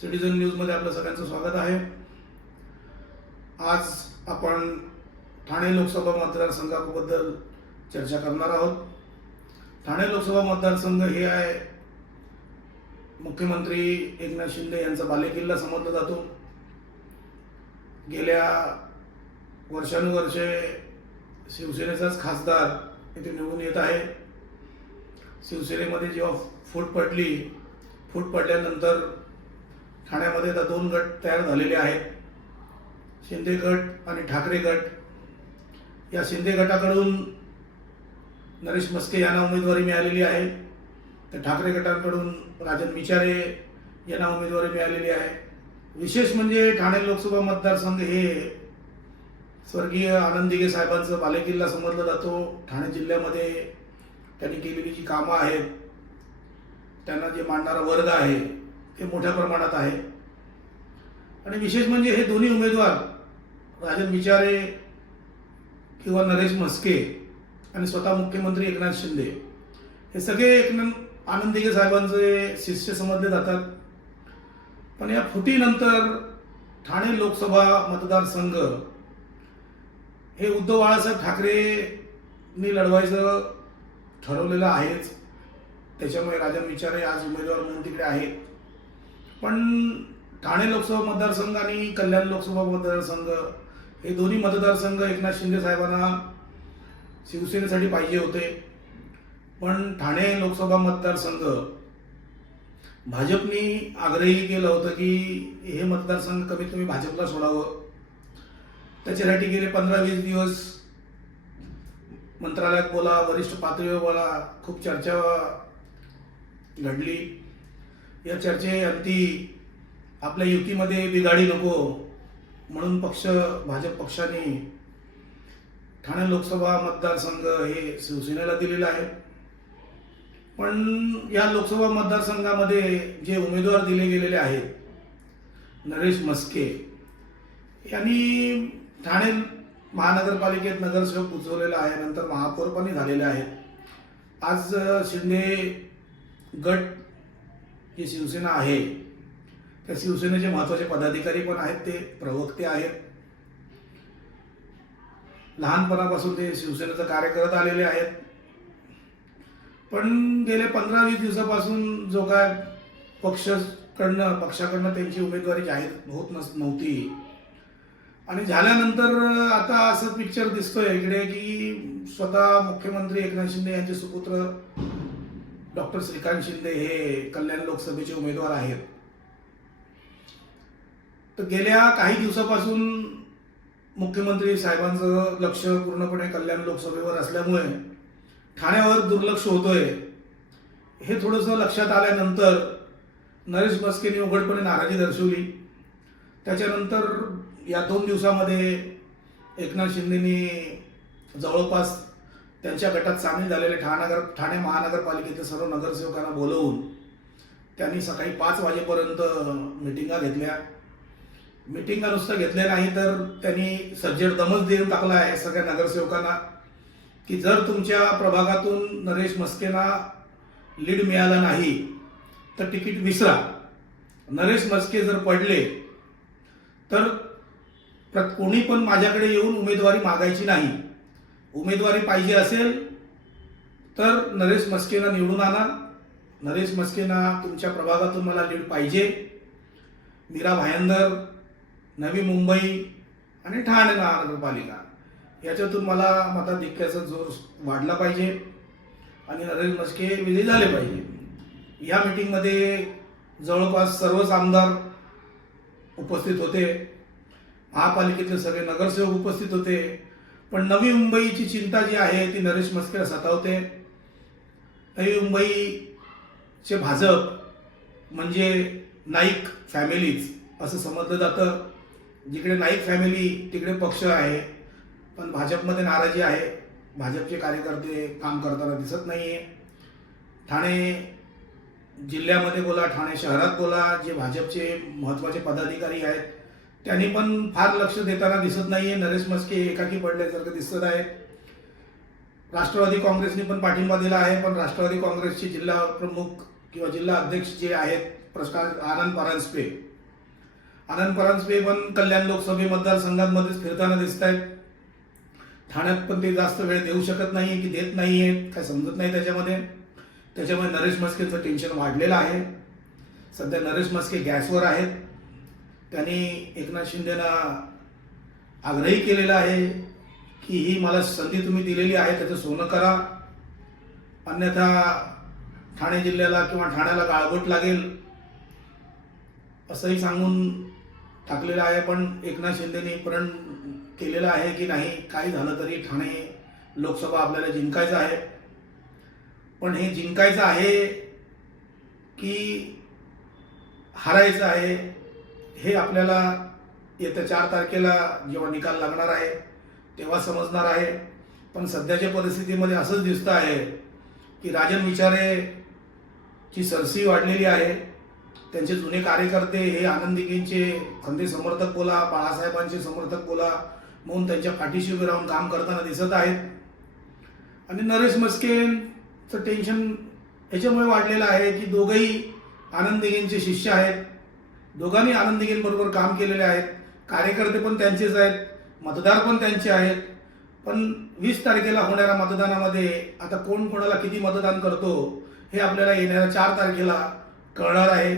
Citizen न्यूजमध्ये आपलं सगळ्यांचं स्वागत आहे. आज आपण ठाणे लोकसभा मतदारसंघाबद्दल चर्चा करणार आहोत. ठाणे लोकसभा मतदारसंघ हे आहे मुख्यमंत्री एकनाथ शिंदे यांचा बालेकिल्ला समजला जातो. गेल्या वर्षानुवर्षे शिवसेनेचाच खासदार इथे निवडून येत आहे. शिवसेनेमध्ये जेव्हा फूट पडली फूट पडल्यानंतर ठाण्यामध्ये आता दोन गट तयार झालेले आहेत. शिंदे गट आणि ठाकरे गट. या शिंदे गटाकडून नरेश मस्के यांना उमेदवारी मिळालेली आहे. तर ठाकरे गटाकडून राजन विचारे यांना उमेदवारी मिळालेली आहे. विशेष म्हणजे ठाणे लोकसभा मतदारसंघ हे स्वर्गीय आनंदिगे साहेबांचं बालेकिल्ला समजला जातो. ठाणे जिल्ह्यामध्ये त्यांनी केलेली जी कामं आहेत त्यांना जे मांडणारा वर्ग आहे ते मोठ्या प्रमाणात आहे. आणि विशेष म्हणजे हे दोन्ही उमेदवार राजन विचारे किंवा नरेश म्हस्के आणि स्वतः मुख्यमंत्री एकनाथ शिंदे हे सगळे एकनाथ आनंद साहेबांचे शिष्य समजले जातात. पण या फुटीनंतर ठाणे लोकसभा मतदारसंघ हे उद्धव बाळासाहेब ठाकरेंनी लढवायचं ठरवलेलं आहेच. त्याच्यामुळे राजन विचारे आज उमेदवार म्हणून तिकडे आहेत. पण ठाणे लोकसभा मतदारसंघ आणि कल्याण लोकसभा मतदारसंघ हे दोन्ही मतदारसंघ एकनाथ शिंदे साहेबांना शिवसेनेसाठी पाहिजे होते. पण ठाणे लोकसभा मतदारसंघ भाजपनी आग्रही केलं होतं की हे मतदारसंघ कमीत कमी भाजपला सोडावं. त्याच्यासाठी गेले पंधरा वीस दिवस मंत्रालयात बोला वरिष्ठ पातळीवर बोला खूप चर्चा घडली या चर्चेअंती आपल्या युतीमध्ये बिघाडी नको म्हणून पक्ष भाजप पक्षाने ठाणे लोकसभा मतदारसंघ हे शिवसेनेला दिलेलं आहे. पण या लोकसभा मतदारसंघामध्ये जे उमेदवार दिले गेलेले आहेत नरेश मस्के यांनी ठाणे महानगरपालिकेत नगरसेवक उचवलेला आहे नंतर महापौर पण झालेले आहेत. आज शिंदे गट ही शिवसेना आहे. त्या शिवसेनेचे महत्त्वाचे पदाधिकारी पण आहेत ते प्रवक्ते आहेत. लहानपणापासून ते शिवसेनेचं कार्य करत आलेले आहेत. पण गेले पंधरा वीस दिवसापासून जो काय पक्षकडनं पक्षाकडनं त्यांची उमेदवारी जाहीर होत नस नव्हती. आणि झाल्यानंतर आता असं पिक्चर दिसतोय इकडे की स्वतः मुख्यमंत्री एकनाथ शिंदे यांचे सुपुत्र डॉक्टर श्रीकांत शिंदे हे कल्याण लोकसभेचे उमेदवार आहेत. तर गेल्या काही दिवसापासून मुख्यमंत्री साहेबांचं लक्ष पूर्णपणे कल्याण लोकसभेवर असल्यामुळे ठाण्यावर दुर्लक्ष होतोय. हे थोडंसं लक्षात आल्यानंतर नरेश मस्केने उघडपणे नाराजी दर्शवली. त्याच्यानंतर या दोन दिवसामध्ये एकनाथ शिंदेनी जवळपास त्यांच्या गटात सामील झालेले ठाणेनगर ठाणे महानगरपालिकेतील सर्व नगरसेवकांना बोलवून त्यांनी सकाळी पाच वाजेपर्यंत मिटिंगा घेतल्या. मिटिंगा नुसतं घेतल्या नाही तर त्यांनी सज्जड दमच देऊन टाकला आहे सगळ्या नगरसेवकांना की जर तुमच्या प्रभागातून नरेश मस्केना लीड मिळाला नाही तर तिकीट विसरा. नरेश मस्के जर पडले तर कोणी पण माझ्याकडे येऊन उमेदवारी मागायची नाही. उमेदवारी पाहिजे असेल तर नरेश मस्केना निवडून आणा. नरेश मस्केना तुमच्या प्रभागातून मला लीड पाहिजे. मीरा भायंदर नवी मुंबई आणि ठाणे महानगरपालिका याच्यातून मला मताधिक्याचा जोर वाढला पाहिजे आणि नरेश मस्के विजयी झाले पाहिजे. या मिटिंगमध्ये जवळपास सर्वच आमदार उपस्थित होते. महापालिकेतले सगळे नगरसेवक उपस्थित होते. पण नवी मुंबईची चिंता जी आहे ती नरेश मस्केला सतावते. नवी मुंबईचे भाजप म्हणजे नाईक फॅमिलीज असं समजलं जातं. जिकडे नाईक फॅमिली तिकडे पक्ष आहे. पण भाजपमध्ये नाराजी आहे. भाजपचे कार्यकर्ते काम करताना दिसत नाही आहे ठाणे जिल्ह्यामध्ये बोला ठाणे शहरात बोला जे भाजपचे महत्त्वाचे पदाधिकारी आहेत त्यांनी पण फार लक्ष देताना दिसत नाहीये. नरेश मस्के एकाकी पडल्यासारखं दिसत आहे. राष्ट्रवादी काँग्रेसने पण पाठिंबा दिला आहे पण राष्ट्रवादी काँग्रेसचे जिल्हा प्रमुख किंवा जिल्हा अध्यक्ष जे आहेत प्रकाश आनंद परांजपे. आनंद परांजपे पण कल्याण लोकसभे मतदारसंघांमध्येच फिरताना दिसत आहेत ठाण्यात पण ते जास्त वेळ देऊ शकत नाही की देत नाही आहेत काय समजत नाही त्याच्यामध्ये. त्याच्यामुळे नरेश मस्केचं टेन्शन वाढलेलं आहे. सध्या नरेश मस्के गॅसवर आहेत. त्यांनी एकनाथ शिंदेना आग्रही केलेला आहे की ही मला संधी तुम्ही दिलेली आहे त्याचं सोनं करा. अन्यथा ठाणे जिल्ह्याला किंवा ठाण्याला गाळबोट लागेल असंही सांगून टाकलेलं आहे. पण एकनाथ शिंदेनी प्रण केलेलं आहे की नाही काही झालं तरी ठाणे लोकसभा आपल्याला जिंकायचं आहे. पण हे जिंकायचं आहे की हरायचं आहे हे आपल्याला येत्या चार तारखेला जेव्हा निकाल लागणार आहे तेव्हा समजणार आहे. पण सध्याच्या परिस्थितीमध्ये असंच दिसतं आहे की राजन विचारे ची सरसी वाढलेली आहे. त्यांचे जुने कार्यकर्ते हे आनंदिकींचे खंदे समर्थक बोला बाळासाहेबांचे समर्थक बोला म्हणून त्यांच्या पाठीशी उभे राहून काम करताना दिसत आहेत. आणि नरेश मस्केचं टेन्शन याच्यामुळे वाढलेलं आहे की दोघंही आनंद शिष्य आहेत. दोघांनी आनंद बरोबर काम केलेले आहेत. कार्यकर्ते पण त्यांचेच आहेत. मतदार पण त्यांचे आहेत. पण वीस तारखेला होणाऱ्या मतदानामध्ये आता कोण कोणाला किती मतदान करतो हे आपल्याला येणाऱ्या चार तारखेला कळणार आहे.